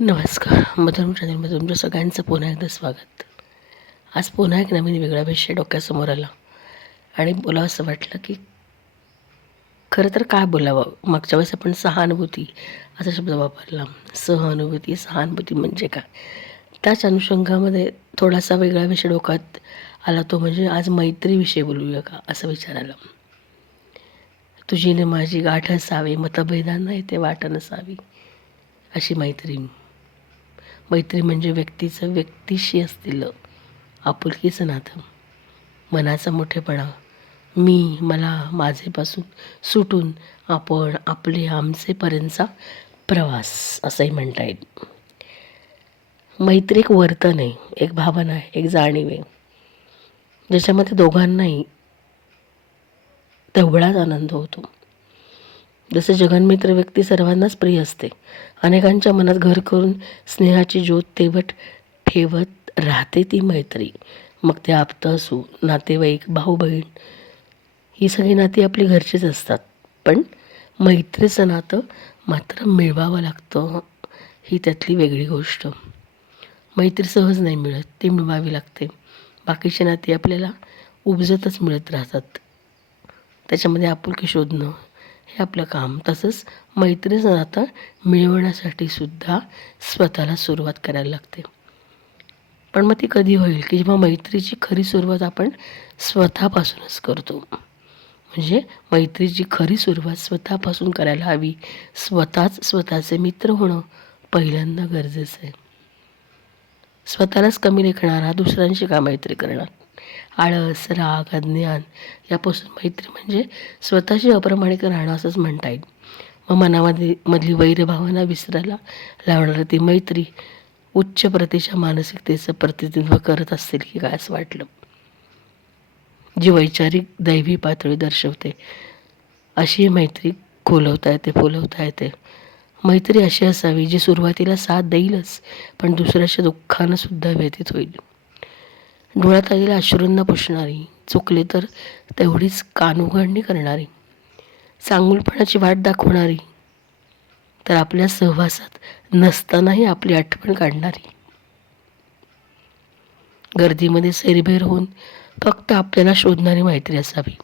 नमस्कार. मधुरम चॅनलमध्ये तुमच्या सगळ्यांचं पुन्हा एकदा स्वागत. आज पुन्हा एक नवीन वेगळा विषय डोक्यासमोर आला आणि बोलावं असं वाटलं की खरं तर काय बोलावं. मागच्या वेळेस आपण सहानुभूती असा शब्द वापरला. सहानुभूती म्हणजे काय, त्याच अनुषंगामध्ये थोडासा वेगळा विषय डोक्यात आला, तो म्हणजे आज मैत्रीविषयी बोलूया का असं विचार आला. तुझी न माझी गाठ असावी, मतभेदांना येते वाट नसावी, अशी मैत्री. मैत्री म्हणजे व्यक्तीचं व्यक्तीशी असलेलं आपुलकीचं नातं, मनाचा मोठेपणा, मी मला माझेपासून सुटून आपण आपले आमचेपर्यंतचा प्रवास असंही म्हणता येईल. मैत्री एक वर्तन आहे, एक भावना आहे, एक जाणीव आहे, ज्याच्यामध्ये दोघांनाही तेवढाच आनंद होतो. जसे जगन्मित्र व्यक्ती सर्वांनाच प्रिय असते, अनेकांच्या मनात घर करून स्नेहाची ज्योत तेवट ठेवत राहते ती मैत्री. मग ते आप्त असू, नातेवाईक, भाऊ बहीण, ही सगळी नाती आपली घरचीच असतात. पण मैत्रीचं नातं मात्र मिळवावं लागतं, ही त्यातली वेगळी गोष्ट. मैत्री सहज नाही मिळत, ती मिळवावी लागते. बाकीची नाती आपल्याला उपजतच मिळत राहतात, त्याच्यामध्ये आपुलकी शोधणं हे आपलं काम. तसंच मैत्रीचं नातं मिळवण्यासाठी सुद्धा स्वतःला सुरुवात करायला लागते. पण मग ती कधी होईल की जेव्हा मैत्रीची खरी सुरुवात आपण स्वतःपासूनच करतो. म्हणजे मैत्रीची खरी सुरुवात स्वतःपासून करायला हवी. स्वतःच स्वतःचे मित्र होणं पहिल्यांदा गरजेचं आहे. स्वतःलाच कमी लेखणारा दुसऱ्यांशी का मैत्री करणार. आळस, राग, अज्ञान यापासून मैत्री म्हणजे स्वतःशी अप्रामाणिक राहणं असंच म्हणता येईल. मग मधली वैरभावना विसरायला लावणारी ती मैत्री उच्च प्रतीच्या मानसिकतेचं प्रतिनिधित्व करत असेल की काय असं वाटलं. जी वैचारिक दैवी पातळी दर्शवते अशी मैत्री खोलवता येते, फुलवता येते. मैत्री अशी असावी जी सुरुवातीला साथ देईलच, पण दुसऱ्याच्या दुःखानं सुद्धा व्यतीत होईल. डोळ्यात आलेल्या अश्रूंना पुसणारी, चुकले तर तेवढीच कानउघडणी करणारी, चांगुलपणाची वाट दाखवणारी, तर आपल्या सहवासात नसतानाही आपली आठवण काढणारी, गर्दीमध्ये सैरभैर होऊन फक्त आपल्याला शोधणारी मैत्री असावी.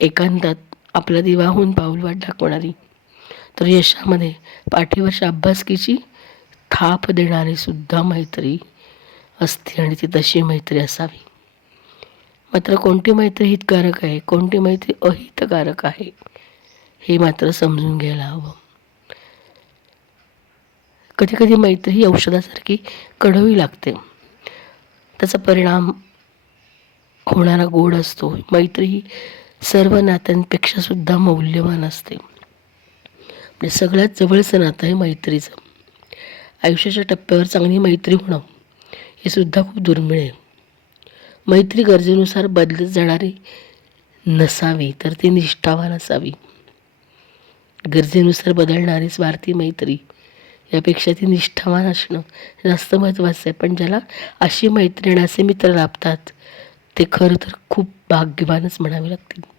एकांतात आपला दिवा होऊन पाऊलवाट दाखवणारी, तर यशामध्ये पाठीवरच्या अभ्यासकीची थाप देणारी सुद्धा मैत्री असते आणि ती तशी मैत्री असावी. मात्र कोणती मैत्री हितकारक आहे, कोणती मैत्री अहितकारक आहे, हे मात्र समजून घ्यायला हवं. कधी कधी मैत्री ही औषधासारखी कडवी लागते, त्याचा परिणाम होणारा गोड असतो. मैत्री ही सर्व नात्यांपेक्षा सुद्धा मौल्यवान असते. म्हणजे सगळ्यात जवळचं नातं आहे मैत्रीचं. आयुष्याच्या टप्प्यावर चांगली मैत्री होणं हे सुद्धा खूप दुर्मिळ आहे. मैत्री गरजेनुसार बदलत जाणारी नसावी, तर ती निष्ठावान असावी. गरजेनुसार बदलणारी स्वार्थी मैत्री यापेक्षा ती निष्ठावान असणं जास्त महत्त्वाचं आहे. पण ज्याला अशी मैत्रीण, असे मित्र लाभतात, ते खरं तर खूप भाग्यवानच म्हणावे लागतील.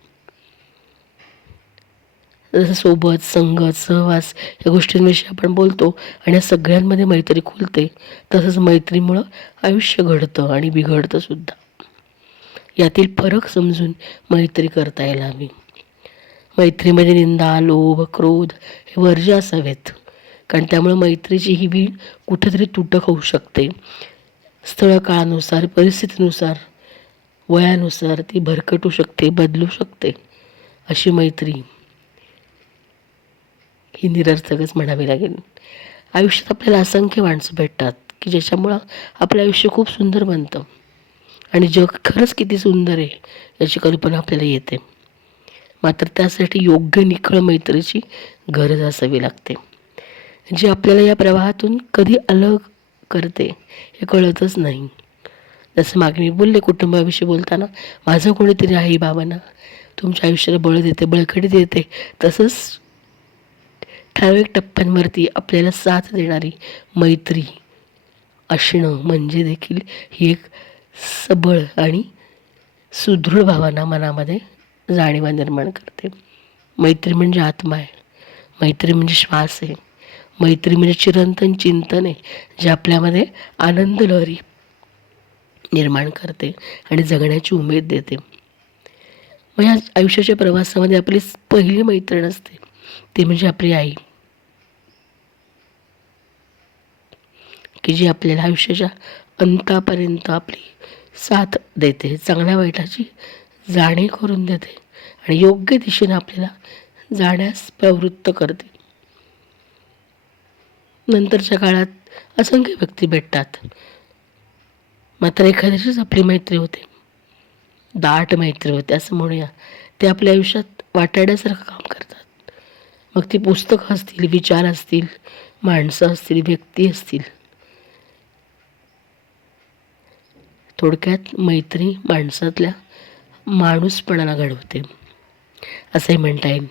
जसं सोबत, संगत, सहवास या गोष्टींविषयी आपण बोलतो आणि या सगळ्यांमध्ये मैत्री खुलते, तसंच मैत्रीमुळं आयुष्य घडतं आणि बिघडतं सुद्धा. यातील फरक समजून मैत्री करता यायला हवी. मैत्रीमध्ये निंदा, लोभ, क्रोध हे वर्ज्य असावेत, कारण त्यामुळे मैत्रीची ही वीण कुठेतरी तुटक होऊ शकते. स्थळ काळानुसार, परिस्थितीनुसार, वयानुसार ती भरकटू शकते, बदलू शकते. अशी मैत्री ही निरर्थकच म्हणावी लागेल. आयुष्यात आपल्याला असंख्य माणसं भेटतात की ज्याच्यामुळं आपलं आयुष्य खूप सुंदर बनतं आणि जग खरंच किती सुंदर आहे याची कल्पना आपल्याला येते. मात्र त्यासाठी योग्य निखळ मैत्रीची गरज असावी लागते, जी आपल्याला या प्रवाहातून कधी अलग करते हे कळतच नाही. जसं मागे मी बोलले कुटुंबाविषयी बोलताना, माझं कोणीतरी आहे ही भावना तुमच्या आयुष्याला बळ देते, बळकटी देते. तसंच ठराविक टप्प्यांवरती आपल्याला साथ देणारी मैत्री असणं म्हणजे देखील ही एक सबळ आणि सुदृढ भावना मनामध्ये जाणीवा निर्माण करते. मैत्री म्हणजे आत्मा आहे, मैत्री म्हणजे श्वास आहे, मैत्री म्हणजे चिरंतन चिंतन आहे, जे आपल्यामध्ये आनंद लहरी निर्माण करते आणि जगण्याची उमेद देते. मग या आयुष्याच्या प्रवासामध्ये आपली पहिली मैत्रीण असते, ती म्हणजे आपली आई, की जी आपल्याला आयुष्याच्या अंतापर्यंत आपली साथ देते, चांगल्या वाईटाची जाणीव करून देते आणि योग्य दिशेने आपल्याला जाण्यास प्रवृत्त करते. नंतरच्या काळात असंख्य व्यक्ती भेटतात, मात्र एखाद्याशीच आपली मैत्री होते, दाट मैत्री होते असं म्हणूया. ते आपल्या आयुष्यात वाटाड्यासारखं काम करतात. मग ती पुस्तकं असतील, विचार असतील, माणसं असतील, व्यक्ती असतील. थोडक्यात मैत्री माणसातल्या माणूसपणाला घडवते असंही म्हणता येईल.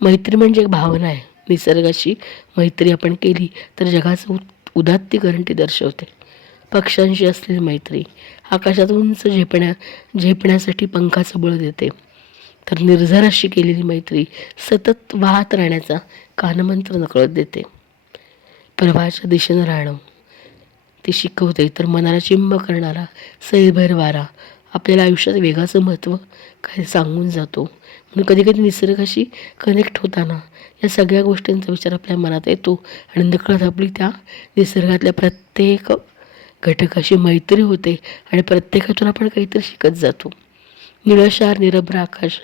मैत्री म्हणजे एक भावना आहे. निसर्गाशी मैत्री आपण केली तर जगाचं उदात्तीकरण ती दर्शवते. पक्ष्यांशी असलेली मैत्री आकाशात उंच झेपण्यासाठी पंखाचं बळ देते. तर निर्धाराशी केलेली मैत्री सतत वाहत राहण्याचा कानमंत्र नकळत देते. प्रवाहाच्या दिशेनं राहणं ती शिकवते. तर मनाला चिंब करणारा सैरभैर वारा आपल्याला आयुष्यात वेगाचं महत्त्व काही सांगून जातो. म्हणून कधीकधी निसर्गाशी कनेक्ट होताना या सगळ्या गोष्टींचा विचार आपल्या मनात येतो आणि नकळत आपली त्या निसर्गातल्या प्रत्येक घटकाशी मैत्री होते आणि प्रत्येकातून आपण काहीतरी शिकत जातो. निळशार निरभ्र आकाश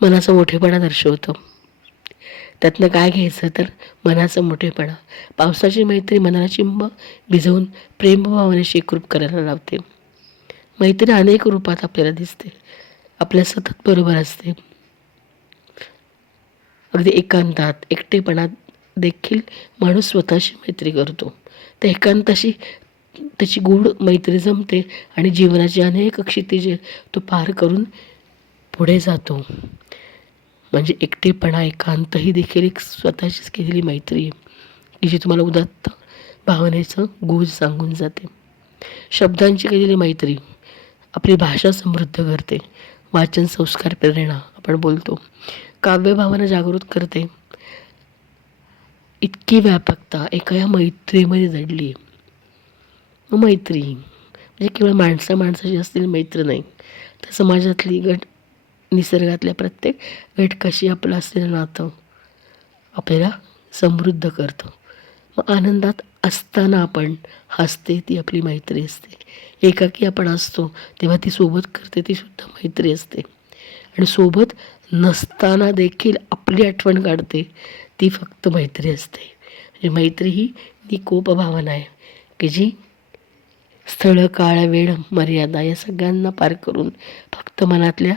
मनाचा मोठेपणा दर्शवतं. त्यातनं काय घ्यायचं तर मनाचा मोठेपणा. पावसाची मैत्री मनाला चिंब भिजवून प्रेमभावनेशी एकरूप करायला लावते. मैत्री अनेक रूपात आपल्याला दिसते, आपल्या सतत बरोबर असते. अगदी एकांतात, एकटेपणात देखील माणूस स्वतःशी मैत्री करतो. त्या एकांताशी त्याची गूढ मैत्री जमते आणि जीवनाची अनेक क्षितिजे तो पार करून पुढे जातो. म्हणजे एकटेपणा, एकांत ही देखील एक स्वतःचीच केलेली मैत्री आहे, की जी तुम्हाला उदात्त भावनेचं गुज सांगून जाते. शब्दांची केलेली मैत्री आपली भाषा समृद्ध करते. वाचन संस्कार प्रेरणा आपण बोलतो. काव्यभावना जागृत करते. इतकी व्यापकता एका या मैत्रीमध्ये दडली आहे. मग मैत्री म्हणजे केवळ माणसाची असलेली मैत्री नाही, तर समाजातली निसर्गातल्या प्रत्येक घटकाशी आपलं असलेलं नातं आपल्याला समृद्ध करतं. मग आनंदात असताना आपण हसते ती आपली मैत्री असते. एकाकी आपण असतो तेव्हा ती सोबत करते ती सुद्धा मैत्री असते. आणि सोबत नसताना देखील आपली आठवण काढते ती फक्त मैत्री असते. म्हणजे मैत्री ही निकोप भावना आहे, की जी स्थळ, काळ, वेळ, मर्यादा या सगळ्यांना पार करून फक्त मनातल्या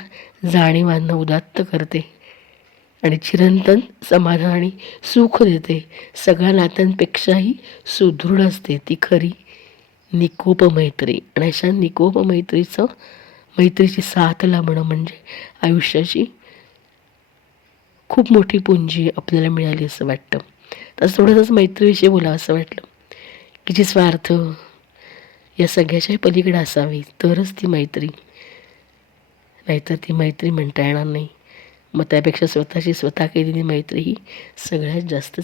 जाणीवांना उदात्त करते आणि चिरंतन समाधान आणि सुख देते. सगळ्या नात्यांपेक्षाही सुदृढ असते ती खरी निकोप मैत्री. आणि अशा निकोप मैत्रीची साथ लाभणं म्हणजे आयुष्याची खूप मोठी पुंजी आपल्याला मिळाली असं वाटतं. तसं थोडंसंच मैत्रीविषयी बोलावं असं वाटलं, की जी स्वार्थ या सगळ्याच्याही पलीकडे असावी तरच ती मैत्री, नाहीतर ती मैत्री म्हणता येणार नाही. मग त्यापेक्षा स्वतःची स्वतः केलेली मैत्री ही सगळ्यात जास्त